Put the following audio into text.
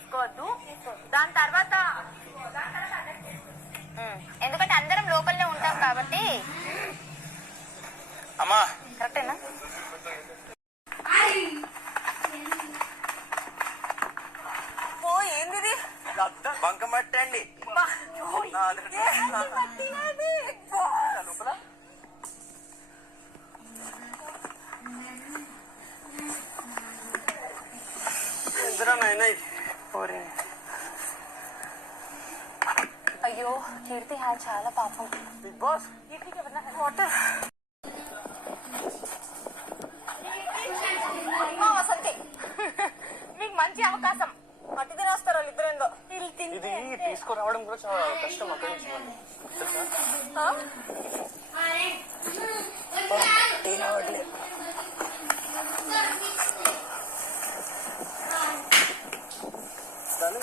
తీసుకోవద్దు. దాని తర్వాత ఎందుకంటే అందరం లోకల్లో ఉంటాం కాబట్టి. అమ్మా కరెక్టేనా? ఏంది బంక మట్టండి. అయ్యో కీర్తి హ్యాండ్ చాలా పాపం. బిగ్ బాస్ వాటర్ వసంతి మీకు మంచి అవకాశం. మట్టి తినేస్తారు వాళ్ళు ఇద్దరేందో. ఇది తీసుకురావడం కూడా చాలా కష్టం అక్కడి నుంచి. దాన్ని